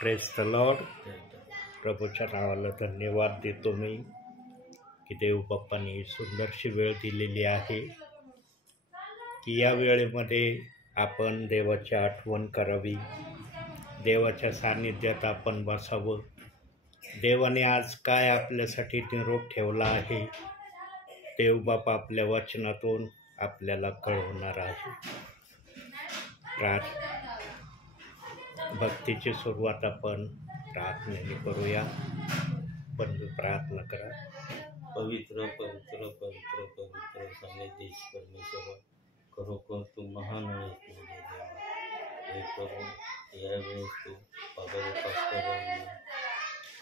Praise the Lord. प्रभूच्या नावाला धन्यवाद देतो मी की देव बाप्पांनी सुंदरशी वेळ दिलेली आहे की या वेळेमध्ये आपण देवाची आठवण करावी, देवाच्या सान्निध्यात आपण बसावं. देवाने आज काय आपल्यासाठी निरोप ठेवला आहे देव बाप्पा आपल्या वचनातून आपल्याला कळवणार आहे. भक्तीची सुरुवात आपण प्रार्थनेने करूया. बंधू प्रार्थना करा. पवित्र पवित्र पवित्र पवित्र सान्निध्येश परमेश्वर, खरोखर तू महान आहेस माझे देवा. हे करून यावेळेस तू पगार पास्टरांनी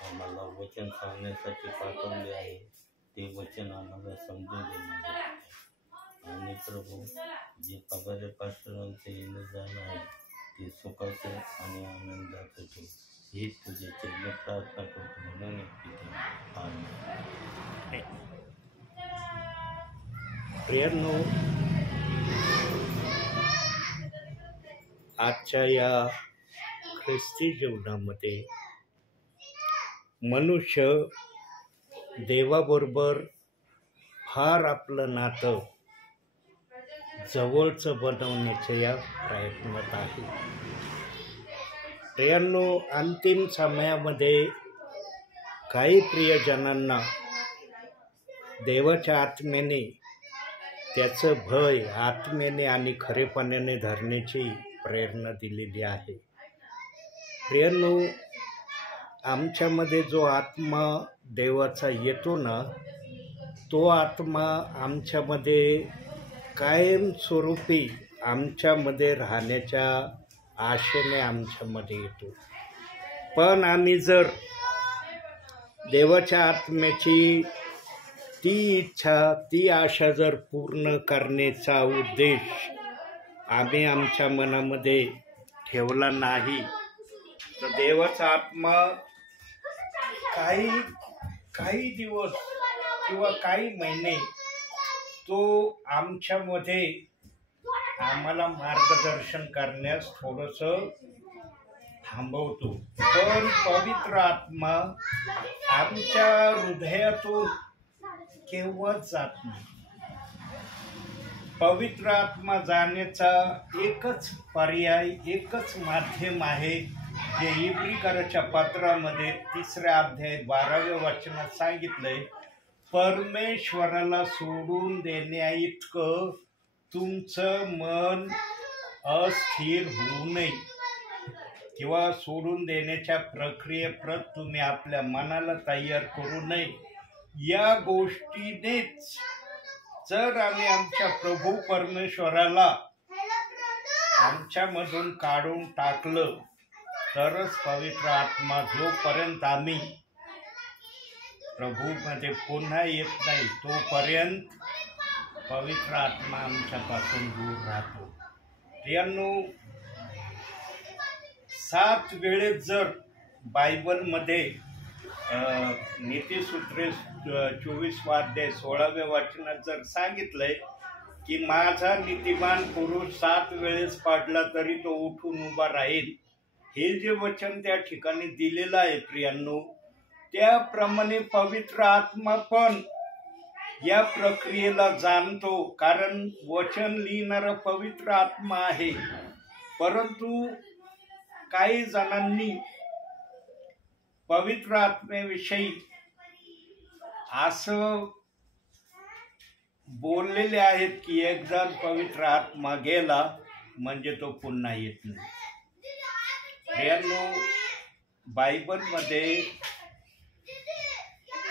आम्हाला वचन सांगण्यासाठी पाठवले आहे. ते वचन आम्हाला समजून दे माझे. आणि प्रभू, जे पगार पास्टरांचे येणं जाणं आहे ते सुखाचं आणि आनंदाचं ठेव. ही तुझे चरण प्रार्थना करतो म्हणून प्रियांनो, आजच्या या ख्रिस्ती जीवनामध्ये मनुष्य देवाबरोबर फार आपलं नातं जवळचं बनवण्याच्या या प्रयत्नात आहे. प्रियांनो, अंतिम समयामध्ये काही प्रियजनांना देवाच्या आत्म्याने त्याचं भय आत्म्याने आणि खरेपणाने धरण्याची प्रेरणा दिलेली आहे. प्रियांनो, आमच्यामध्ये जो आत्मा देवाचा येतो ना, तो आत्मा आमच्यामध्ये कायमस्वरूपी आमच्यामध्ये राहण्याच्या आशेने आमच्यामध्ये येतो. पण आम्ही जर देवाच्या आत्म्याची ती इच्छा, ती आशा जर पूर्ण करण्याचा उद्देश आम्ही आमच्या मनामध्ये ठेवला नाही, तर देवाचा आत्मा काही दिवस किंवा काही महिने तो आमच्यामध्ये आम्हाला मार्गदर्शन करण्यास थोडंसं थांबवतो. पण पवित्र आत्मा आमच्या हृदयातून केव्हाच जात नाही. पवित्र आत्मा जाण्याचा एकच पर्याय, एकच माध्यम आहे, जे इब्रिकराच्या पत्रामध्ये 3 अध्याय 12व्या वचनात सांगितलंय. परमेश्वराला सोडून देण्या इतकं तुमचं मन अस्थिर होऊ नये, किंवा सोडून देण्याच्या प्रक्रियेप्रत तुम्ही आपल्या मनाला तयार करू नये. या गोष्टीनेच जर आम्ही आमच्या प्रभू परमेश्वराला आमच्यामधून काढून टाकलं, तरच पवित्र आत्मा, जोपर्यंत आम्ही प्रभूमध्ये पुन्हा येत नाही तोपर्यंत पवित्र आत्मा आमच्यापासून दूर राहतो. प्रियांनो, 7 वेळेस जर बायबलमध्ये नीतिसूत्रे 24 अध्याय 16व्या वचनात जर सांगितलंय की माझा नीतिमान पुरुष 7 वेळेस पडला तरी तो उठून उभा राहील, हे जे वचन त्या ठिकाणी दिलेलं आहे प्रियांनो, त्याप्रमाणे पवित्र आत्मा पण या प्रक्रियेला जाणतो. कारण वचन लिहिणारा पवित्र आत्मा आहे. परंतु काही जणांनी पवित्र आत्म्याविषयी असं बोललेले आहेत की एकदा पवित्र आत्मा गेला म्हणजे तो पुन्हा येत नाही. प्रियांनो, बायबलमध्ये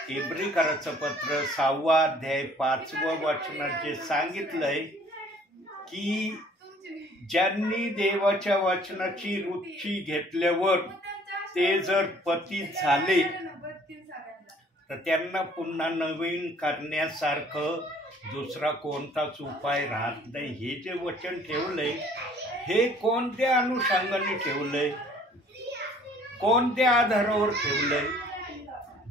इब्रिकराचं पत्र 6वा अध्याय 5वं वचनात जे सांगितलंय की ज्यांनी देवाच्या वचनाची रुची घेतल्यावर ते जर पतित झाले तर त्यांना पुन्हा नवीन करण्यासारखं दुसरा कोणताच उपाय राहत नाही. हे जे वचन ठेवलंय, हे कोणत्या अनुषंगाने ठेवलंय, कोणत्या आधारावर ठेवलंय?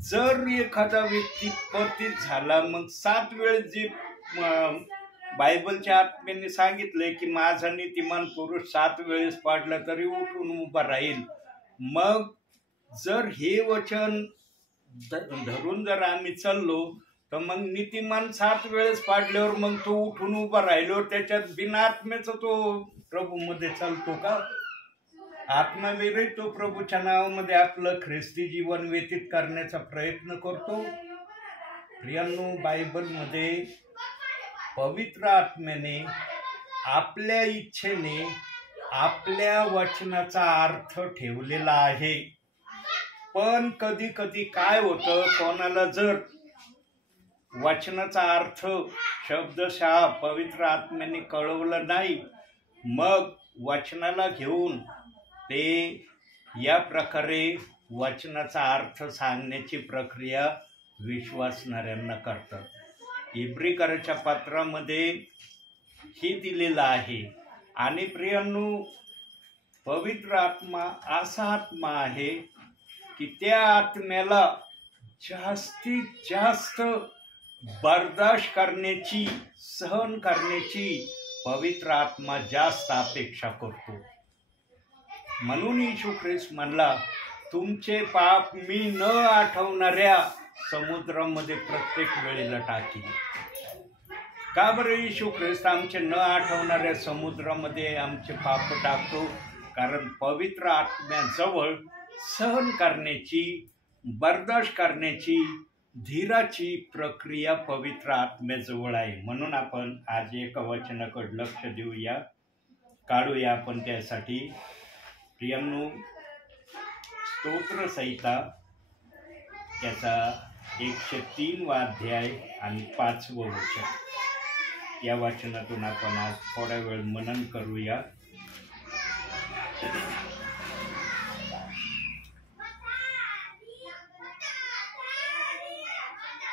जर एखादा व्यक्ती पतित झाला, मग 7 वेळेस जे बायबलच्या आत्म्याने सांगितलंय की माझा नीतिमान पुरुष 7 वेळेस पाडला तरी उठून उभा राहील, मग जर हे वचन धरून जर आम्ही चाललो तर मग नीतिमान 7 वेळेस पाडल्यावर मग तो उठून उभा राहिलो त्याच्यात बिना आत्म्याचा तो प्रभू मध्ये चालतो का? आत्माविरहित तो प्रभूच्या नावामध्ये आपलं ख्रिस्ती जीवन व्यतीत करण्याचा प्रयत्न करतो. प्रियांनो, बायबलमध्ये पवित्र आत्म्याने आपल्या इच्छेने आपल्या वचनाचा अर्थ ठेवलेला आहे. पण कधी कधी काय होतं, कोणाला जर वचनाचा अर्थ शब्दशः पवित्र आत्म्याने कळवलं नाही, मग वचनाला घेऊन ते या प्रकारे वचनाचा अर्थ सांगण्याची प्रक्रिया विश्वासणाऱ्यांना करतात. इब्रिकराच्या पत्रामध्ये हे दिलेलं आहे. आणि प्रियांनो, पवित्र आत्मा असा आत्मा आहे की त्या आत्म्याला जास्तीत जास्त बर्दाश्त करण्याची, सहन करण्याची पवित्र आत्मा जास्त अपेक्षा करतो. म्हणून येशू ख्रिस्त म्हणला, तुमचे पाप मी न आठवणाऱ्या समुद्रामध्ये प्रत्येक वेळेला टाकीन. का बरं येशू ख्रिस्त आमचे न आठवणाऱ्या समुद्रामध्ये आमचे पाप टाकतो? कारण पवित्र आत्म्याजवळ सहन करण्याची, बर्दाश्त करण्याची, धीराची प्रक्रिया पवित्र आत्म्याजवळ आहे. म्हणून आपण आज एका वचनाकडे लक्ष देऊया, काढूया आपण त्यासाठी. प्रियांनो, स्तोत्रसंहिता त्याचा 103 अध्याय आणि 5 वचन, या वाचनातून आपण आज थोडा वेळ मनन करूया.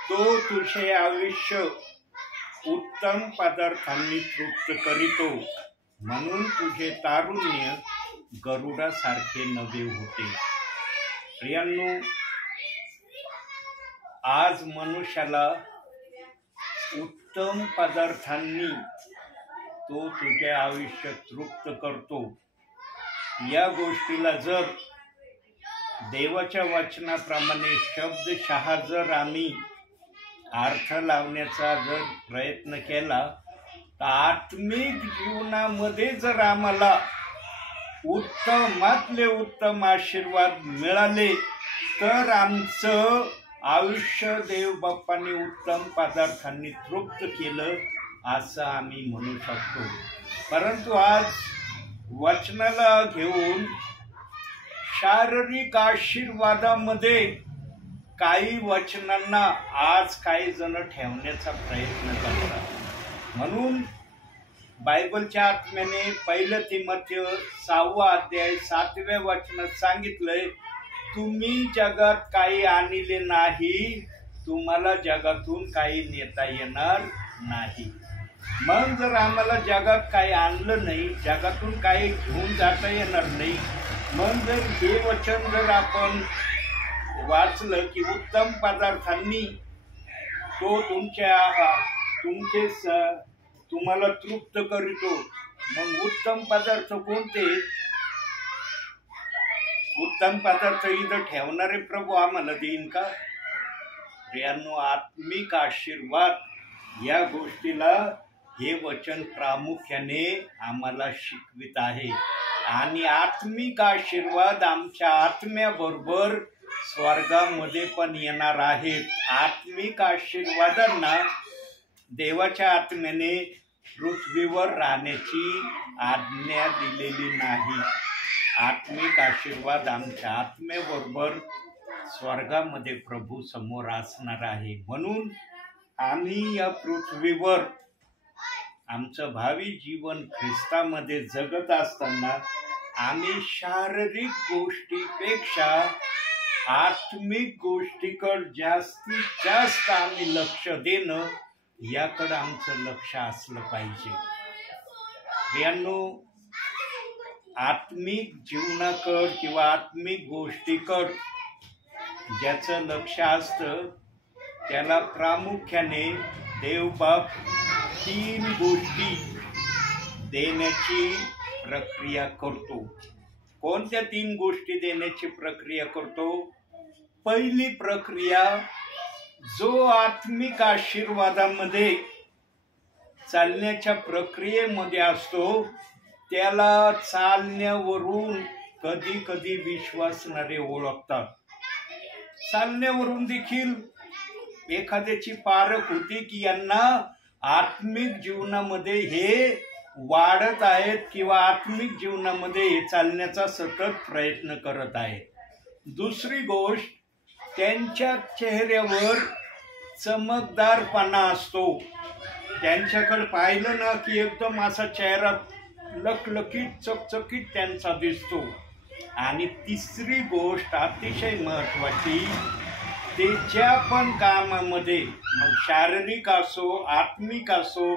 तो तुझे आयुष्य उत्तम पदार्थांनी तृप्त करीतो, म्हणून तुझे तारुण्य गरुडासारखे नवे होते. प्रियांनो, आज मनुष्याला उत्तम पदार्थांनी तो तुझे आयुष्य तृप्त करतो. या गोष्टीला जर देवाच्या वचनाप्रमाणे शब्दशः जर आम्ही अर्थ लावण्याचा जर प्रयत्न केला तर आत्मिक जीवनामध्ये जर आम्हाला उत्तमातले उत्तम आशीर्वाद मिळाले तर आमचं आयुष्य देव बाप्पांनी उत्तम पदार्थांनी तृप्त केलं असं आम्ही म्हणू शकतो. परंतु आज वचनाला घेऊन शारीरिक आशीर्वादामध्ये काही वचनांना आज काही जण ठेवण्याचा प्रयत्न करतात. म्हणून बायबलच्या आत्म्याने 1 तिमोथेय 6 अध्याय 7व्या वचनात सांगितलंय, तुम्ही जगात काही आणले नाही, तुम्हाला जगातून काही नेता येणार नाही. मग जर आम्हाला जगात काही आणलं नाही, जगातून काही घेऊन जाता येणार नाही, मग जर हे वचन जर आपण वाचलं की उत्तम पदार्थांनी तो तुम्हाला तृप्त करीतो, मग उत्तम पदार्थ कोणते? उत्तम पदार्थ इथं ठेवणारे प्रभू आम्हाला देईन का? प्रियांनो, आत्मिक आशीर्वाद या गोष्टीला हे वचन प्रामुख्याने आम्हाला शिकवित आहे. आणि आत्मिक आशीर्वाद आमच्या आत्म्याबरोबर स्वर्गामध्ये पण येणार आहेत. आत्मिक आशीर्वादांना देवाच्या आत्म्याने पृथ्वीवर राहण्याची आज्ञा दिलेली नाही. आत्मिक आशीर्वाद आमच्या आत्म्याबरोबर स्वर्गामध्ये प्रभू समोर असणार आहे. म्हणून आम्ही या पृथ्वीवर आमचं भावी जीवन ख्रिस्तामध्ये जगत असताना आम्ही शारीरिक गोष्टीपेक्षा आत्मिक गोष्टीकडे जास्तीत जास्त आम्ही लक्ष देणं, याकडे आमचं लक्ष असलं पाहिजे. प्रियांनो, आत्मिक जीवनाकडे किंवा आत्मिक गोष्टीकडे ज्याचं लक्ष असतं त्याला प्रामुख्याने देवबाप 3 गोष्टी देण्याची प्रक्रिया करतो. कोणत्या 3 गोष्टी देण्याची प्रक्रिया करतो? पहिली प्रक्रिया, जो आत्मिक आशीर्वादामध्ये चालण्याच्या प्रक्रियेमध्ये असतो त्याला चालण्यावरून कधी कधी विश्वासणारे ओळखतात. चालण्यावरून देखील एखाद्याची पारख होती की यांना आत्मिक जीवनामध्ये हे वाढत आहेत किंवा आत्मिक जीवनामध्ये हे चालण्याचा सतत प्रयत्न करत आहेत. दुसरी गोष्ट, त्यांच्या चेहऱ्यावर चमकदारपणा असतो. त्यांच्याकडे पाहिलं ना की एकदम असा चेहरा लखलखीत चकचकीत त्यांचा दिसतो. आणि तिसरी गोष्ट अतिशय महत्वाची, ते ज्या पण कामामध्ये, मग शारीरिक असो आत्मिक असो,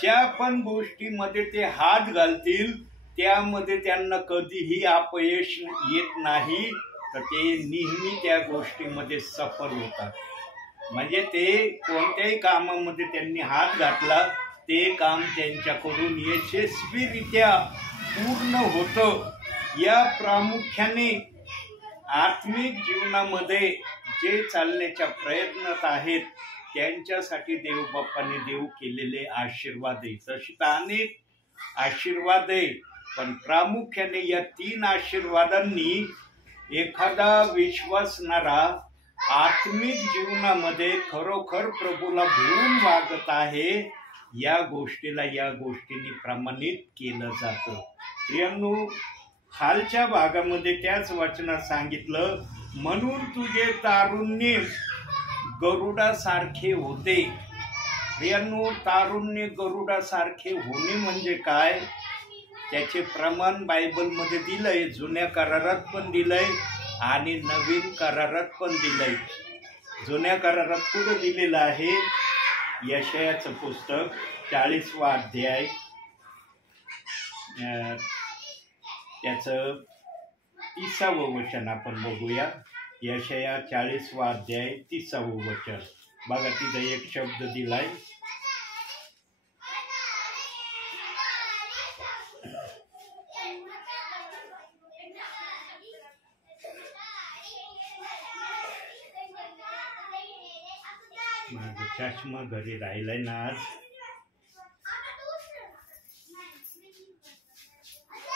ज्या पण गोष्टीमध्ये ते हात घालतील त्यामध्ये त्यांना कधीही अपयश येत नाही, तर ते नेहमी त्या गोष्टीमध्ये सफल होतात. म्हणजे ते कोणत्याही कामामध्ये त्यांनी हात घातला ते काम त्यांच्याकडून यशस्वीरित्या पूर्ण होतं. या प्रामुख्याने आत्मिक जीवनामध्ये जे चालण्याच्या प्रयत्नात आहेत त्यांच्यासाठी देवबाप्पाने देव केलेले आशीर्वाद आहे. तशी तर अनेक आशीर्वाद आहे, पण प्रामुख्याने या 3 आशीर्वादांनी एखादा विश्वासणारा आत्मिक जीवनामध्ये खरोखर प्रभूला भिवून वागत आहे या गोष्टींनी प्रमाणित केलं जातं. प्रियांनो, खालच्या भागामध्ये त्याच वचनात सांगितलं, म्हणून तुझे तारुण्य गरुडासारखे होते. प्रियांनो, तारुण्य गरुडासारखे होणे म्हणजे काय? त्याचे प्रमाण बायबलमध्ये दिलंय, जुन्या करारात पण दिलंय आणि नवीन करारात पण दिलंय. जुन्या करारात कुठं दिलेलं आहे? यशायाचं पुस्तक 40वा अध्याय, त्याचं 30वं वचन आपण बघूया. यशाया 40वा अध्याय 30वं वचन बघा. तिथं एक शब्द दिलाय, माझा चष्मा घरी राहिलाय ना आज.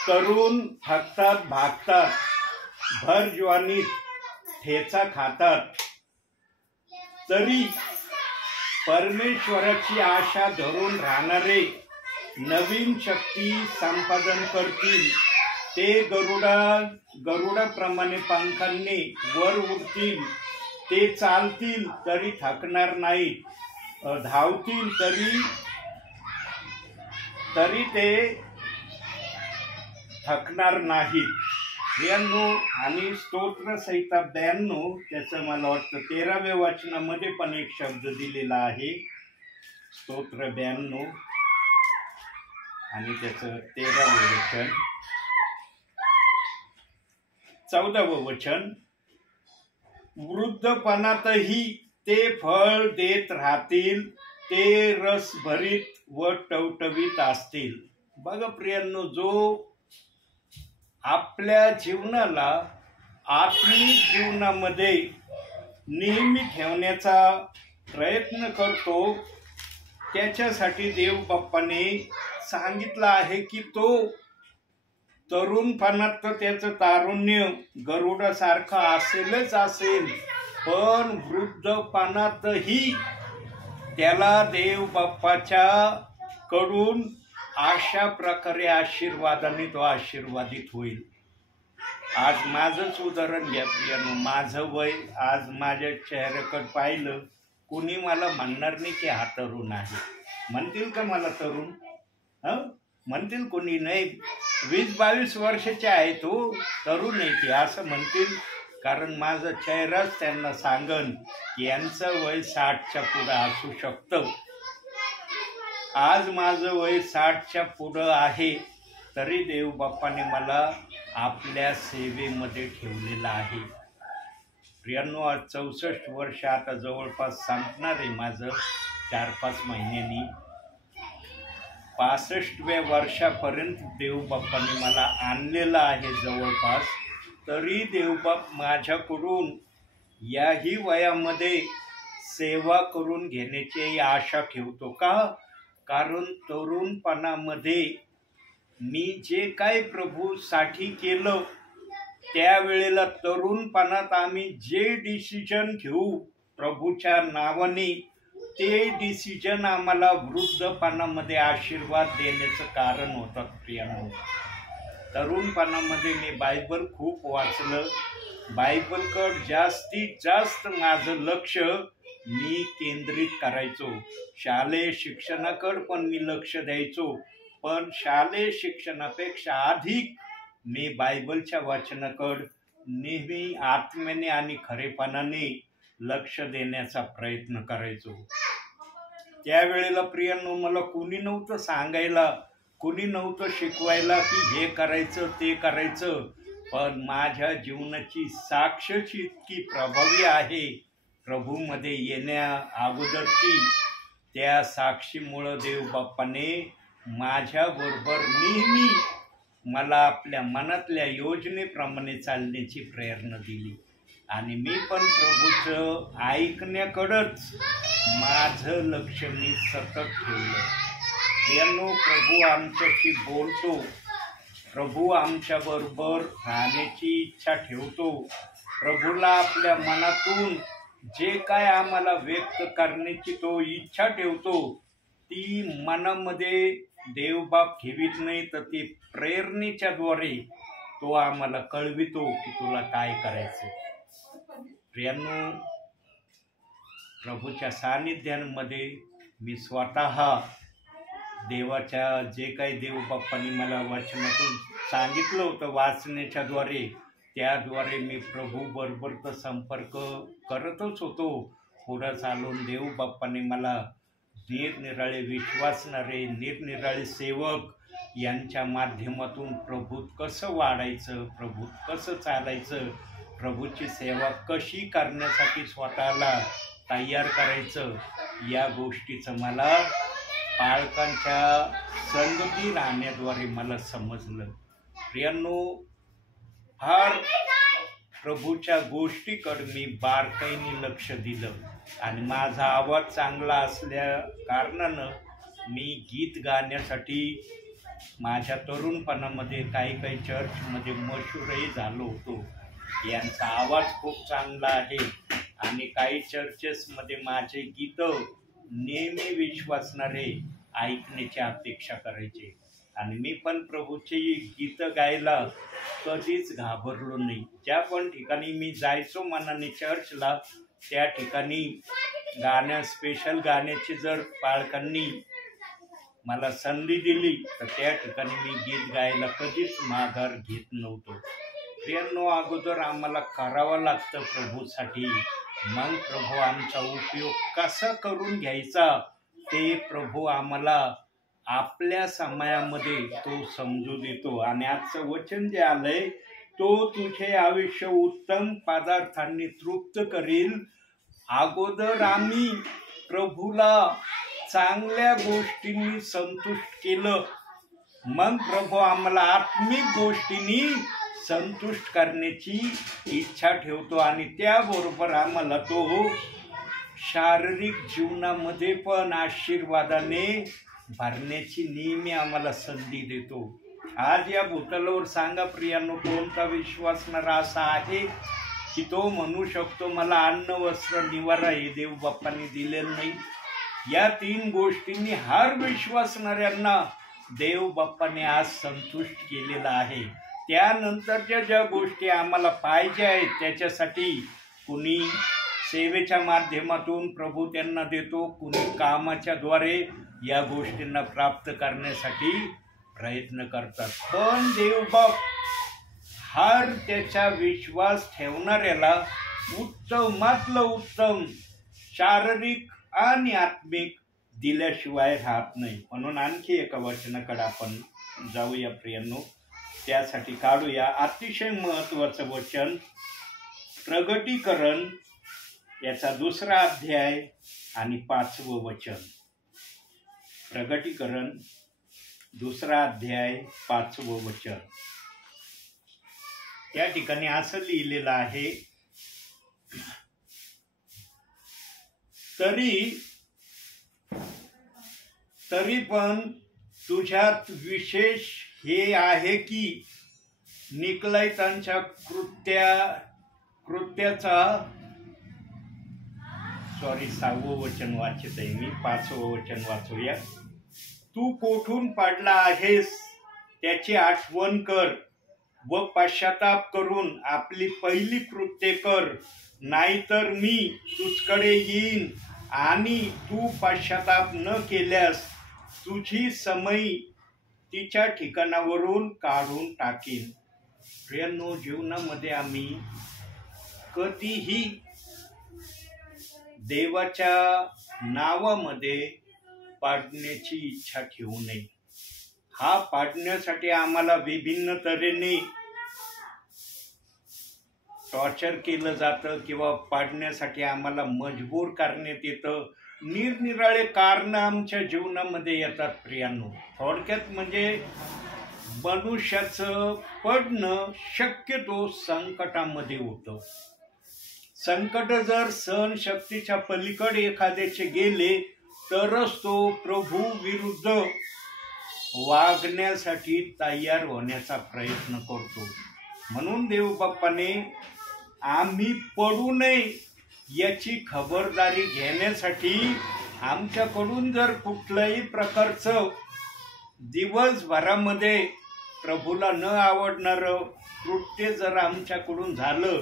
तरुण थकतात भागतात, भर ज्वानीत ठेचा खातात, तरी परमेश्वराची आशा धरून राहणारे नवीन शक्ती संपादन करतील. ते गरुडाप्रमाणे पंखांनी वर उडतील. ते चालतील तरी थकणार नाहीत, धावतील तरी ते थकणार नाहीत. आणि स्तोत्र संहिता 92 त्याचं मला वाटतं 13व्या वचनामध्ये पण एक शब्द दिलेला आहे. स्तोत्र 92 आणि त्याचं 13वं वचन, 14वं वचन, वृद्धपणातही ते फळ देत राहतील, ते रसभरीत व टवटवीत असतील. बघा प्रियांनो, जो आपल्या जीवनाला आत्मिक जीवनामध्ये नेहमी ठेवण्याचा प्रयत्न करतो त्याच्यासाठी देवबाप्पाने सांगितलं आहे की तो तरुणपणात तर त्याचं तारुण्य गरुडासारखं असेलच असेल, पण वृद्धपणातही त्याला देवबाप्पाच्या कडून अशा प्रकारे आशीर्वादाने तो आशीर्वादित होईल. आज माझंच उदाहरण घ्या प्रियानो. माझं वय आज माझ्या चेहऱ्याकडे पाहिलं कोणी मला म्हणणार नाही की हा तरुण आहे. म्हणतील का मला तरुण? म्हणतील कोणी नाही, 20-22 वर्षाचे आहे तो, तरुण आहे की असं म्हणतील. कारण माझा चेहराच त्यांना सांगन की यांचं वय 60च्या पुढं असू शकतं. आज माझं वय 60च्या पुढं आहे, तरी देवबाप्पाने मला आपल्या सेवेमध्ये ठेवलेलं आहे. प्रियांनो, आज 64 वर्ष आता जवळपास संपणार आहे माझं 4-5 महिन्यांनी. 65व्या वर्षापर्यंत देवबाप्पाने मला आणलेलं आहे जवळपास. तरी देवबाप माझ्याकडून याही वयामध्ये सेवा करून घेण्याची आशा ठेवतो. का? कारण तरुणपणामध्ये मी जे काही प्रभूसाठी केलं त्यावेळेला तरुणपणात आम्ही जे डिसिजन घेऊ प्रभूच्या नावाने ते डिसिजन आम्हाला वृद्धपणामध्ये आशीर्वाद देण्याचं कारण होतं. प्रियांनो, तरुणपणामध्ये मी बायबल खूप वाचलं. बायबलकडं जास्तीत जास्त माझं लक्ष मी केंद्रित करायचो. शालेय शिक्षणाकडं पण मी लक्ष द्यायचो, पण शालेय शिक्षणापेक्षा अधिक मी बायबलच्या वाचनाकडं नेहमी आत्म्याने आणि खरेपणाने लक्ष देण्याचा प्रयत्न करायचो. त्यावेळेला प्रियांनो, मला कुणी नव्हतं सांगायला, कुणी नव्हतं शिकवायला की हे करायचं ते करायचं, पण माझ्या जीवनाची साक्षच इतकी प्रभावी आहे प्रभूमध्ये येण्या अगोदरची. त्या साक्षीमुळं देवबाप्पाने माझ्याबरोबर नेहमी मला आपल्या मनातल्या योजनेप्रमाणे चालण्याची प्रेरणा दिली आणि मी पण प्रभूचं ऐकण्याकडंच माझं लक्ष मी सतत ठेवलं. प्रियांनो, प्रभू आमच्याशी बोलतो, प्रभू आमच्याबरोबर राहण्याची इच्छा ठेवतो. प्रभूला आपल्या मनातून जे काय आम्हाला व्यक्त करण्याची तो इच्छा ठेवतो ती मनामध्ये देवबाप ठेवीत नाही, तर ती प्रेरणेच्या द्वारे तो आम्हाला कळवितो की तुला काय करायचं. प्रियांनो, प्रभूच्या सानिध्यांमध्ये मी स्वतः देवाच्या जे काही देवबाप्पांनी मला वचनातून सांगितलं होतं वाचण्याच्या द्वारे, त्याद्वारे मी प्रभूबरोबर तर संपर्क करतच होतो. पुढं चालून देवबाप्पांनी मला निरनिराळे विश्वासणारे निरनिराळे सेवक यांच्या माध्यमातून प्रभूत कसं वाढायचं, प्रभूत कसं चालायचं, प्रभूची सेवा कशी करण्यासाठी स्वतःला तयार करायचं, या गोष्टीचं मला पालकांच्या संगती राहण्याद्वारे मला समजलं. प्रियांनो, फार प्रभूच्या गोष्टीकडे मी बारकाईने लक्ष दिलं आणि माझा आवाज चांगला असल्या कारणानं मी गीत गाण्यासाठी माझ्या तरुणपणामध्ये काही चर्चमध्ये मशहूरही झालो होतो. यांचा आवाज खूप चांगला आहे आणि काही चर्चेसमध्ये माझे गीतं नेहमी विश्वासणारे ऐकण्याची अपेक्षा करायचे आणि मी पण प्रभूची गीतं गायला कधीच घाबरलो नाही. ज्या पण ठिकाणी मी जायचो मनाने चर्चला, त्या ठिकाणी स्पेशल गाण्याची जर पालकांनी मला संधी दिली तर त्या ठिकाणी मी गीत गायला कधीच माघार घेत नव्हतो. प्रियांनो, अगोदर आम्हाला करावं लागतं प्रभूसाठी, मग प्रभू आमचा उपयोग कसा करून घ्यायचा ते प्रभू आम्हाला आपल्या समयामध्ये तो समजू देतो. आणि आजचं वचन जे आलंय, तो तुझे आयुष्य उत्तम पदार्थांनी तृप्त करील. अगोदर आम्ही प्रभूला चांगल्या गोष्टींनी संतुष्ट केलं, मग प्रभू आम्हाला आत्मिक गोष्टींनी संतुष्ट करण्याची इच्छा ठेवतो आणि त्याबरोबर आम्हाला तो शारीरिक जीवनामध्ये पण आशीर्वादाने भरण्याची नेहमी आम्हाला संधी देतो. आज या भूतलावर सांगा प्रियांनो, कोणता विश्वासणारा असा आहे की तो म्हणू शकतो मला अन्न वस्त्र निवारा हे देवबाप्पांनी दिलेलं नाही. या 3 गोष्टींनी हर विश्वासणाऱ्यांना देवबाप्पाने आज संतुष्ट केलेला आहे. त्यानंतरच्या ज्या गोष्टी आम्हाला पाहिजे आहेत त्याच्यासाठी कुणी सेवेच्या माध्यमातून प्रभू त्यांना देतो, कुणी कामाच्या द्वारे या गोष्टींना प्राप्त करण्यासाठी प्रयत्न करतात. पण देवबाप हर त्याच्या विश्वास ठेवणाऱ्याला उत्तमातलं उत्तम शारीरिक आणि आत्मिक दिल्याशिवाय राहत नाही. म्हणून आणखी एका वचनाकडे आपण जाऊया प्रियांनो, त्यासाठी काढूया अतिशय महत्त्वाचं वचन, प्रगटीकरण याचा 2रा अध्याय आणि 5वं वचन. प्रगटीकरण 2 अध्याय 5वं वचन. त्या ठिकाणी असं लिहिलेलं आहे, तरी पण तुझ्यात विशेष हे आहे की निकलाईतांच्या कृत्याचा 6वं वचन वाचत आहे मी, 5वं वचन वाचूया. तू कोठून पडला आहेस त्याची आठवण कर व पश्चाताप करून आपली पहिली कृत्ये कर, नाहीतर मी तुझकडे येईन आणि तू पश्चाताप न केल्यास तुझी समई तिच्या ठिकाणावरून काढून टाकीन. प्रियांनो, जीवनामध्ये आम्ही कधीही देवाच्या नावामध्ये पाडण्याची इच्छा ठेवू नये. हा पाडण्यासाठी आम्हाला विभिन्न तऱ्हेने टॉर्चर केलं जातं किंवा पाडण्यासाठी आम्हाला मजबूर करण्यात येतं. निरनिराळे कारण आमच्या जीवनामध्ये येतात. प्रियांनो, थोडक्यात म्हणजे मनुष्याचं पडणं शक्यतो संकटामध्ये होतं. संकट जर सहनशक्तीच्या पलीकडे एखाद्याचे गेले तरच तो प्रभू विरुद्ध वागण्यासाठी तयार होण्याचा प्रयत्न करतो. म्हणून देवबाप्पाने आम्ही पडू नये याची खबरदारी घेण्यासाठी आमच्याकडून जर कुठल्याही प्रकारचं दिवसभरामध्ये प्रभूला न आवडणारं कृत्य जर आमच्याकडून झालं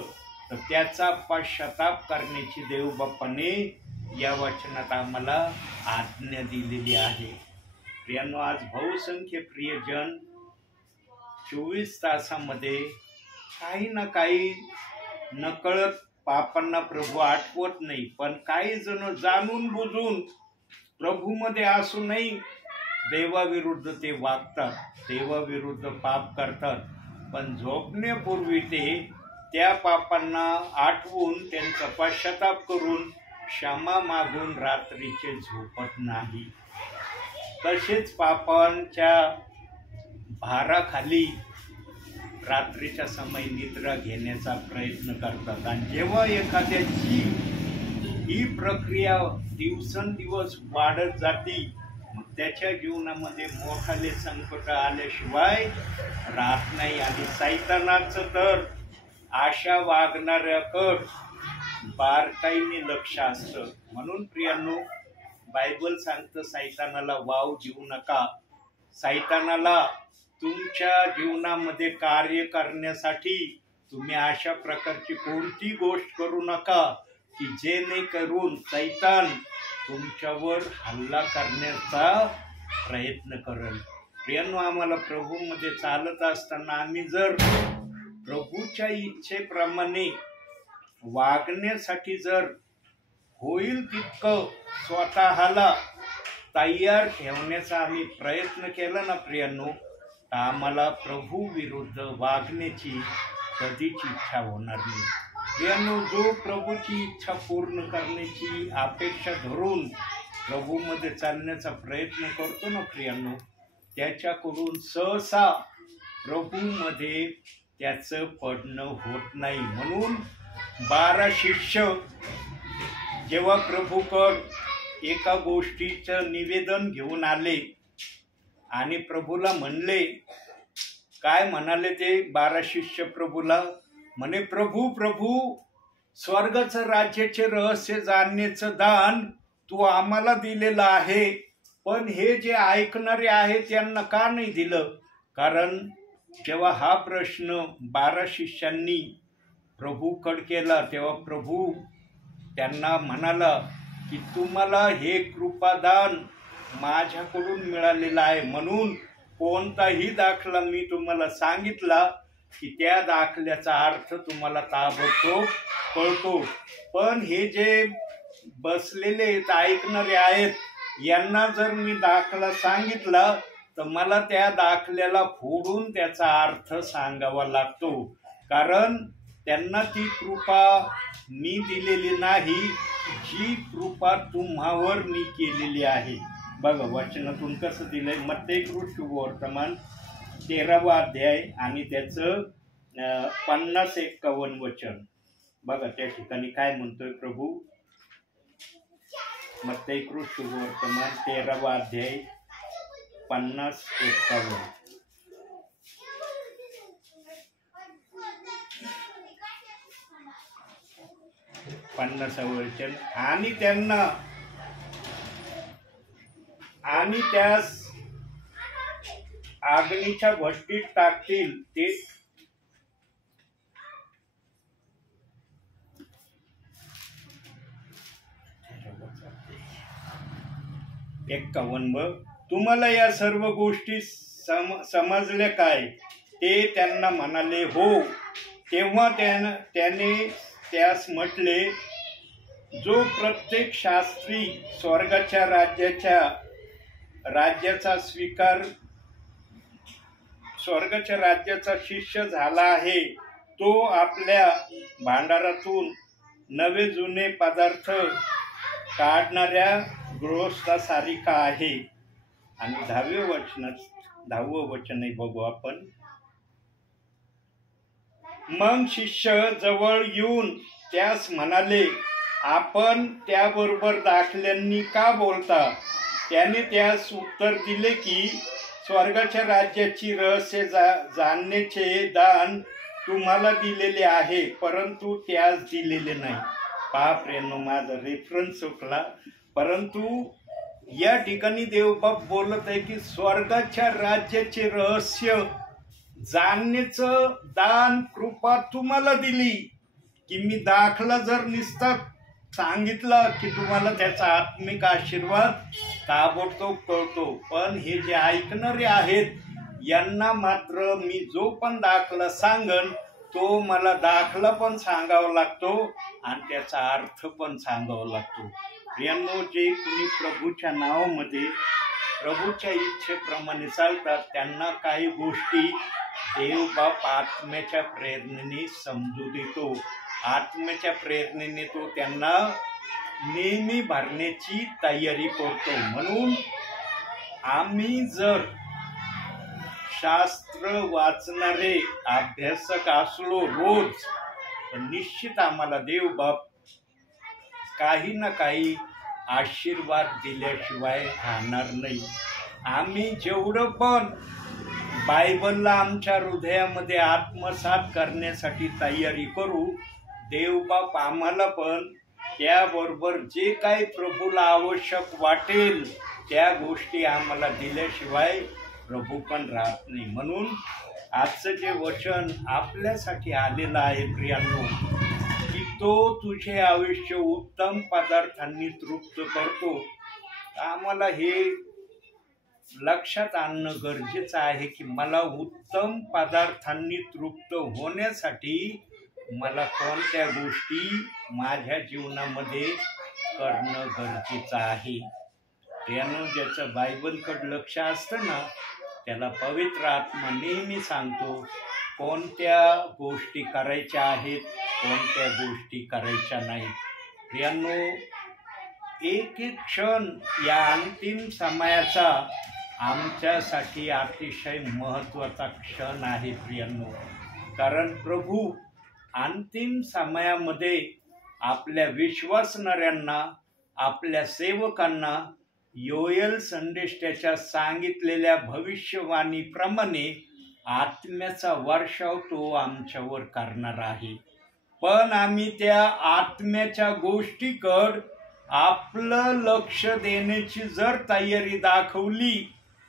तर त्याचा पश्चाताप करण्याची देवबाप्पाने या वचनात आम्हाला आज्ञा दिलेली आहे. प्रियांनो, आज बहुसंख्य प्रियजन 24 तासामध्ये काही ना काही नकळत पापांना प्रभू आठवत नाही, पण काही जण जाणून बुजून प्रभूमध्ये असूनही देवाविरुद्ध ते वागतात, देवाविरुद्ध पाप करतात. पण झोपण्यापूर्वी ते त्या पापांना आठवून त्यांचा पश्चाताप करून क्षमा मागून रात्रीचे झोपत नाही. तसेच पापांच्या भाराखाली रात्रीच्या समय निद्रा घेण्याचा प्रयत्न करतात. आणि जेव्हा एखाद्याची ही प्रक्रिया दिवसेंदिवस वाढत जाती, मग त्याच्या जीवनामध्ये मोठाले संकट आल्याशिवाय राहत नाही. आणि सैतानाचं तर अशा वागणाऱ्याकडं बारकाईने लक्ष असतं. म्हणून प्रियांनो, बायबल सांगतं सैतानाला वाव देऊ नका. सैतानाला तुमच्या जीवनामध्ये कार्य करण्यासाठी तुम्ही अशा प्रकारची कोणती गोष्ट करू नका की जेणेकरून सैतान तुमच्यावर हल्ला करण्याचा प्रयत्न करेल. प्रियांनो, आम्हाला प्रभूमध्ये चालत असताना आम्ही जर प्रभूच्या इच्छेप्रमाणे वागण्यासाठी जर होईल तितकं स्वतःला तयार ठेवण्याचा आम्ही प्रयत्न केला ना प्रियांनो, तर आम्हाला प्रभू विरुद्ध वागण्याची कधीच इच्छा होणार नाही. प्रियांनो, जो प्रभूची इच्छा पूर्ण करण्याची अपेक्षा धरून प्रभूमध्ये चालण्याचा प्रयत्न करतो ना प्रियांनो, त्याच्याकडून सहसा प्रभूमध्ये त्याचं पडणं होत नाही. म्हणून 12 शिष्य जेव्हा प्रभूकड एका गोष्टीचं निवेदन घेऊन आले आणि प्रभूला म्हणले, काय म्हणाले ते 12 शिष्य प्रभूला? म्हणे, प्रभू, स्वर्गाचं राज्याचे रहस्य जाणण्याचं दान तू आम्हाला दिलेलं आहे, पण हे जे ऐकणारे आहेत त्यांना का नाही दिलं? कारण जेव्हा हा प्रश्न 12 शिष्यांनी प्रभूकडे केला तेव्हा प्रभू त्यांना म्हणाला की तुम्हाला हे कृपादान माझ्याकडून मिळालेलं आहे, म्हणून कोणताही दाखला मी तुम्हाला सांगितला की त्या दाखल्याचा अर्थ तुम्हाला ताबडतोब कळतो. पण हे जे बसलेले आहेत, ऐकणारे आहेत, यांना जर मी दाखला सांगितला तर मला त्या दाखल्याला फोडून त्याचा अर्थ सांगावा लागतो, कारण त्यांना ती कृपा मी दिलेली नाही जी कृपा तुम्हावर मी केलेली आहे. बघा वचनातून कसं दिलंय. मत्तेय शुभवर्तमान 13वा अध्याय आणि त्याचं 50-51 वचन बघा. त्या ठिकाणी काय म्हणतोय प्रभू. मत्तेय शुभवर्तमान 13वा अध्याय 50-51. वचन. आणि त्यास अग्नीच्या भट्टीत टाकतील. ते 51. तुम्हाला या सर्व गोष्टी समजल्या काय. ते त्यांना म्हणाले हो. तेव्हा त्याने त्यास म्हटले, जो प्रत्येक शास्त्री स्वर्गाच्या राज्याचा शिष्य झाला आहे, तो आपल्या भांडारातून नवे जुने पदार्थ काढणाऱ्या गृहस्थासारिखा आहे. आणि 10वं वचन बघू आपण. मग शिष्य जवळ येऊन त्यास म्हणाले, आपण त्याबरोबर दाखल्यांनी का बोलता. त्याने त्यास उत्तर दिले की स्वर्गाच्या राज्याची रहस्य जाणण्याचे दान तुम्हाला दिलेले आहे, परंतु त्यास दिलेले नाही. पहा प्रेम, माझा रेफरन्स चुकला. परंतु या ठिकाणी देवबाप बोलत आहे की स्वर्गाच्या राज्याचे रहस्य जाणण्याचं दान कृपा तुम्हाला दिली. की मी दाखला जर निसता सांगितलं की तुम्हाला त्याचा आत्मिक आशीर्वाद ताबडतोब कळतो. पण हे जे ऐकणारे आहेत यांना मात्र मी जो पण दाखला सांगन तो मला दाखला पण सांगावा लागतो आणि त्याचा अर्थ पण सांगावा लागतो. प्रियांनो, जे कुणी प्रभूच्या नावामध्ये प्रभूच्या इच्छेप्रमाणे चालतात त्यांना काही गोष्टी देवबाप आत्म्याच्या प्रेरणेने समजू देतो. आत्म्याच्या प्रेरणेने तो त्यांना नेहमी भरण्याची तयारी करतो. म्हणून आम्ही जर शास्त्र वाचणारे अभ्यासक असलो रोज, तर निश्चित आम्हाला देवबाप काही ना काही आशीर्वाद दिल्याशिवाय राहणार नाही. आम्ही जेवढं पण बायबलला आमच्या हृदयामध्ये आत्मसात करण्यासाठी तयारी करू, देवबाप आम्हाला पण त्याबरोबर जे काही प्रभूला आवश्यक वाटेल त्या गोष्टी आम्हाला दिल्याशिवाय प्रभू पण राहत नाही. म्हणून आजचं जे वचन आपल्यासाठी आलेलं आहे प्रियांनो, की तो तुझे आयुष्य उत्तम पदार्थांनी तृप्त करतो. आम्हाला हे लक्षात आणणं गरजेचं आहे की मला उत्तम पदार्थांनी तृप्त होण्यासाठी मला कोणत्या गोष्टी माझ्या जीवनामध्ये करणं गरजेचं आहे. त्यानं ज्याचं बायबलकडे लक्ष असतं ना, त्याला पवित्र आत्मा नेहमी सांगतो कोणत्या गोष्टी करायच्या आहेत, कोणत्या गोष्टी करायच्या नाहीत. प्रियांनो, एक एक क्षण या अंतिम समयाचा आमच्यासाठी अतिशय महत्त्वाचा क्षण आहे प्रियांनो. कारण प्रभू अंतिम समयामध्ये आपल्या विश्वासणाऱ्यांना, आपल्या सेवकांना योएल संदेष्टाच्या सांगितलेल्या भविष्यवाणीप्रमाणे आत्म्याचा वर्षाव तो आमच्यावर करणार आहे. पण आम्ही त्या आत्म्याच्या गोष्टीकडे आपलं लक्ष देण्याची जर तयारी दाखवली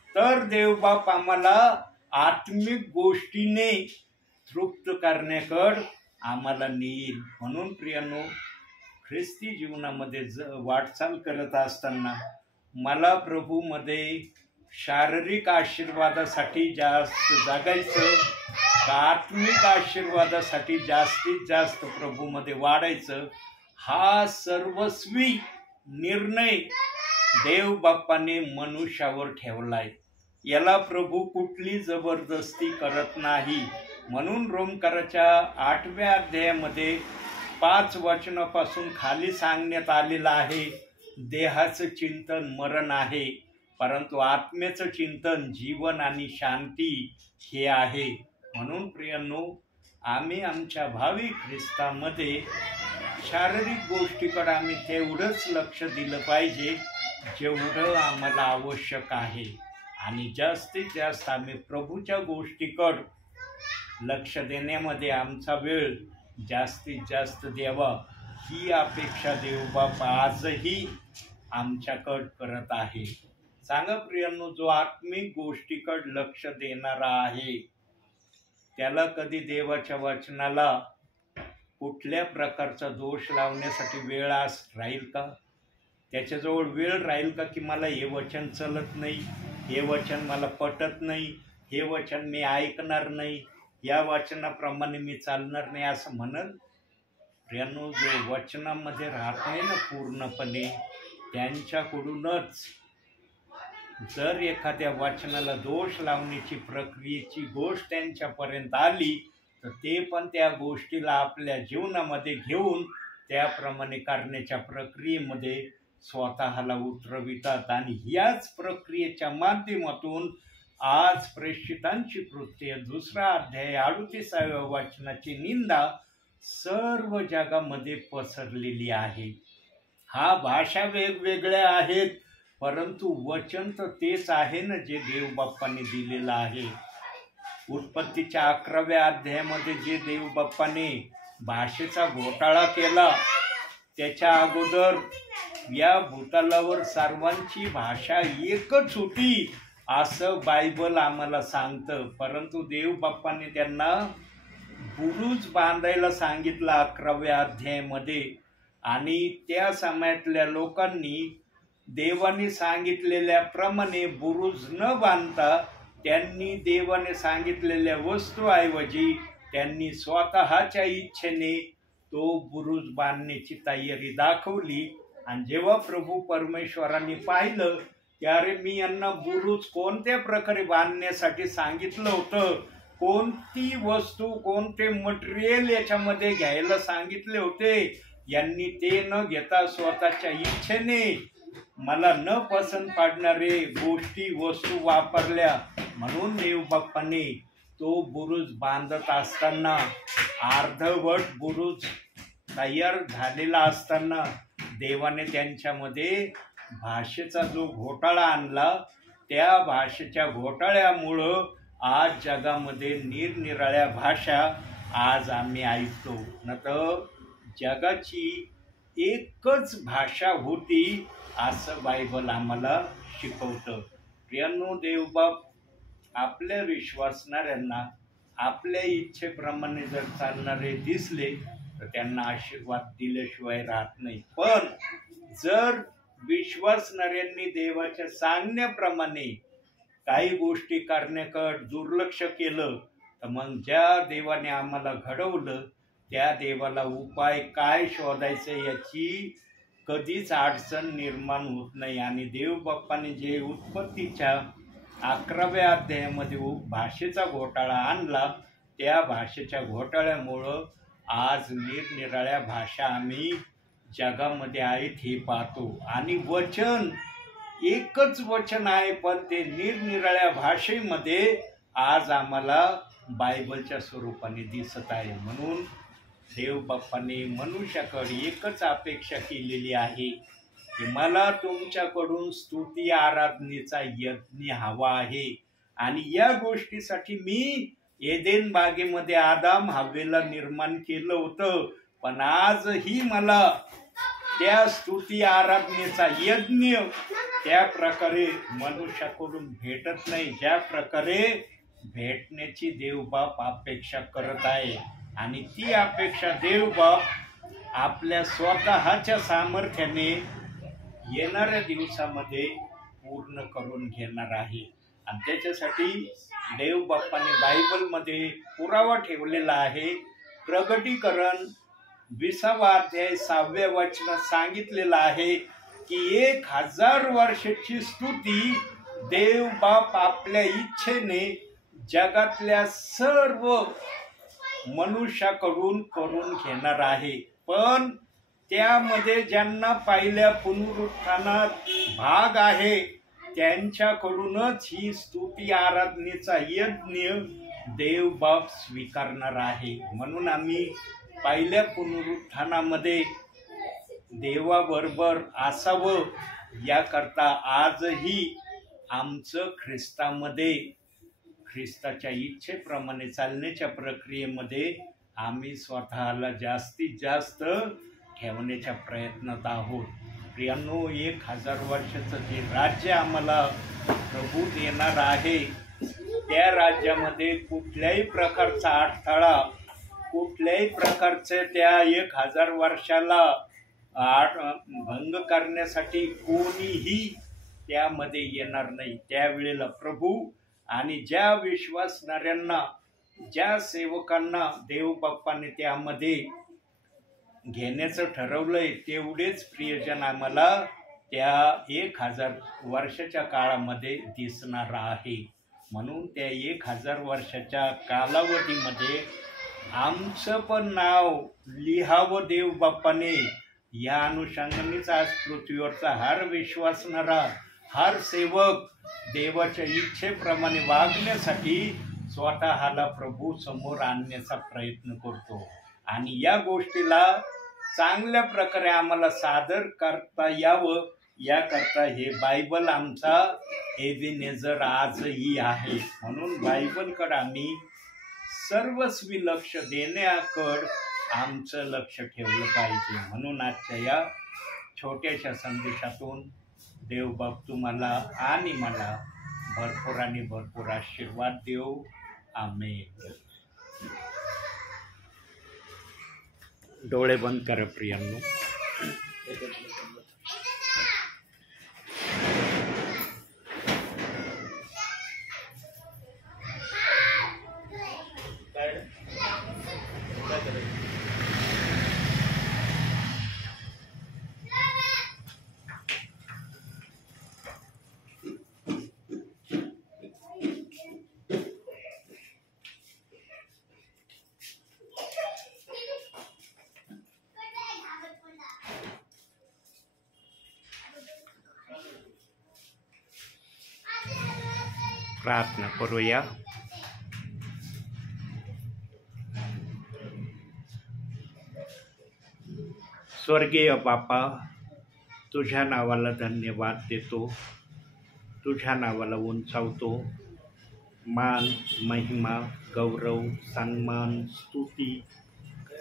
तर देवबाप आम्हाला आत्मिक गोष्टीने तृप्त करण्याकडे आम्हाला नेईल. म्हणून प्रियांनो, ख्रिस्ती जीवनामध्ये वाटचाल करत असताना मला प्रभूमध्ये शारीरिक आशीर्वादासाठी जास्त जगायचं का आत्मिक आशीर्वादासाठी जास्तीत जास्त प्रभूमध्ये वाढायचं, हा सर्वस्वी निर्णय देवबापाने मनुष्यावर ठेवलाय. याला प्रभू कुठली जबरदस्ती करत नाही. म्हणून रोमकराच्या 8व्या अध्यायामध्ये 5 वचनापासून खाली सांगण्यात आलेलं आहे, देहाचं चिंतन मरण आहे परंतु आत्मेचं चिंतन, जीवन आणि शांती हे आहे. म्हणून प्रियांनो, आम्ही आमच्या भावी ख्रिस्तामध्ये शारीरिक गोष्टीकडे आम्ही तेवढंच लक्ष दिलं पाहिजे जेवढं आम्हाला आवश्यक आहे, आणि जास्तीत जास्त आम्ही प्रभूच्या गोष्टीकडे लक्ष देण्यामध्ये आमचा वेळ जास्तीत जास्त द्यावा, ही अपेक्षा देवबाप आजही आमच्याकडं करत आहे. सांगा प्रियांनो, जो आत्मिक गोष्टीकडे लक्ष देणारा आहे त्याला कधी देवाच्या वचनाला कुठल्या प्रकारचा दोष लावण्यासाठी वेळ राहील का? त्याच्याजवळ वेळ राहील का की मला हे वचन चलत नाही, हे वचन मला पटत नाही, हे वचन मी ऐकणार नाही, या वचनाप्रमाणे मी चालणार नाही असं म्हणल? प्रियांनो, जो वचनामध्ये राहत नाही ना पूर्णपणे, त्यांच्याकडूनच जर एखाद्या वचनाला दोष लावण्याची प्रक्रियेची गोष्ट त्यांच्यापर्यंत आली तर ते पण त्या गोष्टीला आपल्या जीवनामध्ये घेऊन त्याप्रमाणे करण्याच्या प्रक्रियेमध्ये स्वतःला उतरवितात. आणि याच प्रक्रियेच्या माध्यमातून आज प्रेषितांची कृत्य 2 अध्याय 38व्या वचनाची निंदा सर्व जगामध्ये पसरलेली आहे. हा भाषा वेगवेगळ्या आहेत, परंतु वचन तर तेच आहे ना जे देवबाप्पाने दिलेलं आहे. उत्पत्तीच्या 11व्या अध्यायामध्ये जे देवबाप्पाने भाषेचा घोटाळा केला, त्याच्या अगोदर या भूतलावर सर्वांची भाषा एकच होती असं बायबल आम्हाला सांगतं. परंतु देवबाप्पाने त्यांना बुरुज बांधायला सांगितलं 11व्या अध्यायामध्ये, आणि त्या समयातल्या लोकांनी देवाने सांगितलेल्याप्रमाणे बुरुज न बांधता त्यांनी देवाने सांगितलेल्या वस्तूऐवजी त्यांनी स्वतःच्या इच्छेने तो बुरुज बांधण्याची तयारी दाखवली. आणि जेव्हा प्रभू परमेश्वरांनी पाहिलं की अरे, मी यांना बुरुज कोणत्या प्रकारे बांधण्यासाठी सांगितलं होतं, कोणती वस्तू, कोणते मटेरियल याच्यामध्ये घ्यायला सांगितले होते, यांनी ते न घेता स्वतःच्या इच्छेने मला न पसंत पडणारे गोष्टी, वस्तू वापरल्या. म्हणून देवबाप्पाने तो बुरुज बांधत असताना, अर्धवट बुरुज तयार झालेला असताना देवाने त्यांच्यामध्ये भाषेचा जो घोटाळा आणला, त्या भाषेच्या घोटाळ्यामुळं आज जगामध्ये निरनिराळ्या भाषा आज आम्ही ऐकतो. न तर जगाची एकच भाषा होती असं बायबल आम्हाला शिकवतं. प्रियांनो, देवबाप आपल्या विश्वासणाऱ्यांना आपल्या इच्छेप्रमाणे जर चालणारे दिसले तर त्यांना आशीर्वाद दिल्याशिवाय राहत नाही. पण जर विश्वासणाऱ्यांनी देवाच्या सांगण्याप्रमाणे काही गोष्टी करण्याकडे दुर्लक्ष केलं तर मग ज्या देवाने आम्हाला घडवलं त्या देवाला उपाय काय शोधायचं याची कधीच अडचण निर्माण होत नाही. आणि देवबाप्पाने जे उत्पत्तीच्या 11व्या अध्यायामध्ये भाषेचा घोटाळा आणला, त्या भाषेच्या घोटाळ्यामुळं आज निरनिराळ्या भाषा आम्ही जगामध्ये आहेत हे पाहतो. आणि वचन एकच वचन आहे, पण ते निरनिराळ्या भाषेमध्ये आज आम्हाला बायबलच्या स्वरूपाने दिसत आहे. म्हणून देवबाप्पाने मनुष्याकडे एकच अपेक्षा केलेली आहे की मला तुमच्याकडून स्तुती आराधनेचा यज्ञ हवा आहे. आणि या गोष्टीसाठी मी एदेन बागेमध्ये आदाम हव्वेला निर्माण केलं होतं, पण आजही मला त्या स्तुती आराधनेचा यज्ञ त्या प्रकारे मनुष्याकडून भेटत नाही, ज्या प्रकारे भेटण्याची देवबाप अपेक्षा करत आहे. आणि ती अपेक्षा देवबाप आपल्या स्वतःच्या सामर्थ्याने येणाऱ्या दिवसामध्ये पूर्ण करून घेणार आहे. आणि त्याच्यासाठी देवबाप्पाने बायबलमध्ये पुरावा ठेवलेला आहे. प्रगटीकरण 20वा अध्याय 6व्या वचनात सांगितलेलं आहे की 1000 वर्षाची स्तुती देवबाप आपल्या इच्छेने जगातल्या सर्व मनुष्याकडून करून घेणार आहे. पण त्यामध्ये ज्यांना पहिल्या पुनरुत्थानात भाग आहे त्यांच्याकडूनच ही स्तुती आराधनेचा यज्ञ देव बाप स्वीकारणार आहे. म्हणून आम्ही पहिल्या पुनरुत्थानामध्ये देवाबरोबर असावं याकरता आजही आमचं ख्रिस्तामध्ये, ख्रिस्ताच्या इच्छेप्रमाणे चालण्याच्या प्रक्रियेमध्ये आम्ही स्वतःला जास्तीत जास्त ठेवण्याच्या प्रयत्नात आहोत. प्रियांनो, 1000 वर्षाचं जे राज्य आम्हाला प्रभू देणार आहे, त्या राज्यामध्ये कुठल्याही प्रकारचा अडथळा, कुठल्याही प्रकारचे त्या 1000 वर्षाला भंग करण्यासाठी कोणीही त्यामध्ये येणार नाही. त्यावेळेला प्रभू आणि ज्या विश्वासणाऱ्यांना, ज्या सेवकांना देव बाप्पाने त्यामध्ये घेण्याचं ठरवलंय, तेवढेच प्रियजन आम्हाला त्या 1000 वर्षाच्या काळामध्ये दिसणार आहे. म्हणून त्या 1000 वर्षाच्या कालावधीमध्ये आमचं पण नाव लिहावं देव बाप्पाने. या अनुषंगानेच आज पृथ्वीवरचा हर विश्वासणारा, हर सेवक देवाच्या इच्छेप्रमाणे वागण्यासाठी स्वतःला प्रभू समोर आणण्याचा प्रयत्न करतो. आणि या गोष्टीला चांगल्या प्रकारे आम्हाला सादर करता यावं याकरता हे बायबल आमचा एबिनेझर आजही आहे. म्हणून बायबलकडे आम्ही सर्वस्वी लक्ष देण्याकडं आमचं लक्ष ठेवलं पाहिजे. म्हणून आजच्या या छोट्याशा संदेशातून देवबाप तुम्हाला आणि मला भरपूर आणि भरपूर आशीर्वाद देव. आमेन. डोळे बंद करा प्रियांनो. प्रार्थना करूया. स्वर्गीय बापा, तुझ्या नावाला धन्यवाद देतो, तुझ्या नावाला उंचावतो. मान, महिमा, गौरव, सन्मान, स्तुती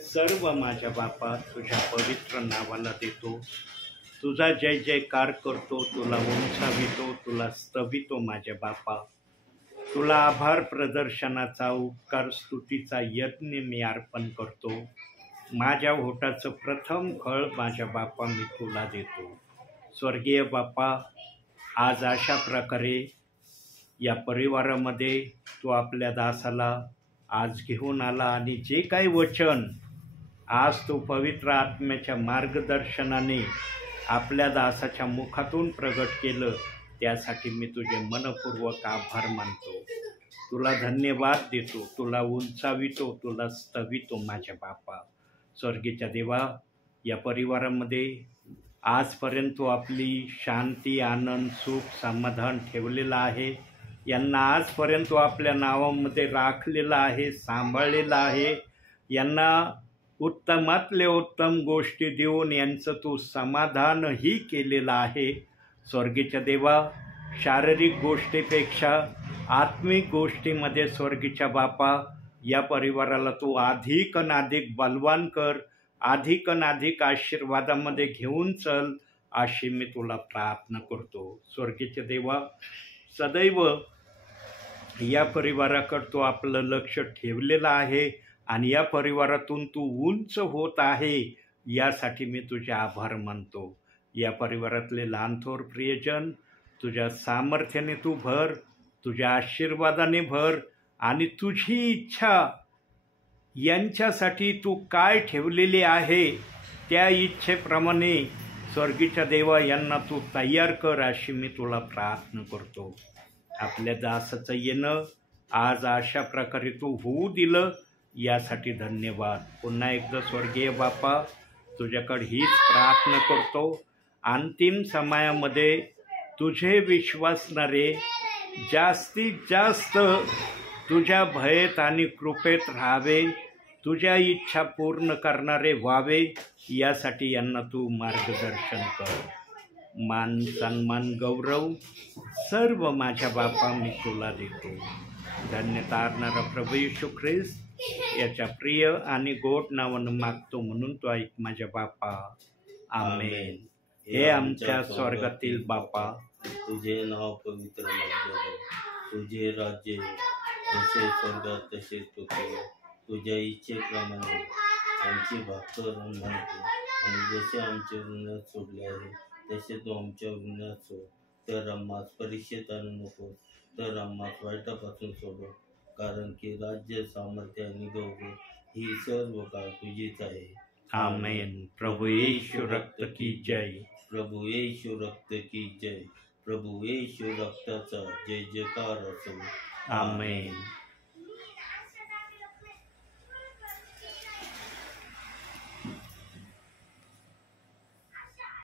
सर्व माझ्या बापा तुझ्या पवित्र नावाला देतो. तुझा जय जयकार करतो, तुला उंचावितो, तुला स्तवितो माझ्या बापा. तुला आभार प्रदर्शनाचा, उपकार स्तुतीचा यज्ञ मी अर्पण करतो. माझ्या ओठाचं प्रथम फळ माझ्या बापा मी तुला देतो. स्वर्गीय बापा, आज अशा प्रकारे या परिवारामध्ये तू आपल्या दासाला आज घेऊन आला आणि जे काही वचन आज तू पवित्र आत्म्याच्या मार्गदर्शनाने आपल्या दासाच्या मुखातून प्रगट केलं, त्यासाठी मी तुझे मनपूर्वक आभार मानतो. तुला धन्यवाद देतो, तुला उंचावितो, तुला स्तवितो माझ्या बापा. स्वर्गीच्या देवा, या परिवारामध्ये आजपर्यंत तू आपली शांती, आनंद, सुख, समाधान ठेवलेलं आहे. यांना आजपर्यंत तू आपल्या नावामध्ये राखलेलं आहे, सांभाळलेलं आहे. यांना उत्तमातले उत्तम गोष्टी देऊन यांचं तू समाधानही केलेलं आहे. स्वर्गीच्या देवा, शारीरिक गोष्टीपेक्षा आत्मिक गोष्टीमध्ये स्वर्गीच्या बापा या परिवाराला तू अधिक बलवान कर, अधिक आशीर्वादामध्ये घेऊन चल, अशी मी तुला प्रार्थना करतो. स्वर्गीच्या देवा, सदैव या परिवाराकडे तू आपलं लक्ष ठेवलेलं आहे आणि या परिवारातून तू उंच होत आहे, यासाठी मी तुझे आभार मानतो. या परिवारातले लहान थोर प्रियजन तुझ्या सामर्थ्याने तू भर, तुझ्या आशीर्वादाने भर आणि तुझी इच्छा यांच्यासाठी तू काय ठेवलेली आहे त्या इच्छेप्रमाणे स्वर्गीच्या देवा यांना तू तयार कर, अशी मी तुला प्रार्थना करतो. आपल्या दासाचं येणं आज अशा प्रकारे तू होऊ दिलं, यासाठी धन्यवाद. पुन्हा एकदा स्वर्गीय बापा तुझ्याकडे हीच प्रार्थना करतो. अंतिम समयामध्ये तुझे विश्वासणारे जास्तीत जास्त तुझ्या भयेत आणि कृपेत राहावे, तुझ्या इच्छा पूर्ण करणारे व्हावे, यासाठी यांना तू मार्गदर्शन कर. मान सन्मान गौरव सर्व माझ्या बापा मी तुला देतो. धन्यतारणारा प्रभू येशू ख्रिस्त याच्या प्रिय आणि गोड नावानं मागतो म्हणून तो ऐक माझ्या बापा. आमेन. हे आमच्या स्वर्गातील बापा, तुझे नाव पवित्र मानले, तुझे राज्य जसे स्वर्गात तसे पृथ्वीवर. तुझ्या इच्छेप्रमाणे आमची भाकर मानते, आणि जसे आमचे ऋण सोडले आहे तसे तू आमच्या ऋणात सोड. तर आम्हास परीक्षेत आणू नको, तर आम्हास वाईटापासून सोडव. कारण की राज्य, सामर्थ्य आणि गौरव ही सर्व काळ तुझीच आहे. आमेन. प्रभू येशू रक्त की जय. प्रभू येशू रक्त की जय. प्रभू येशू रक्ताचा जय जयकार असो. आमेन.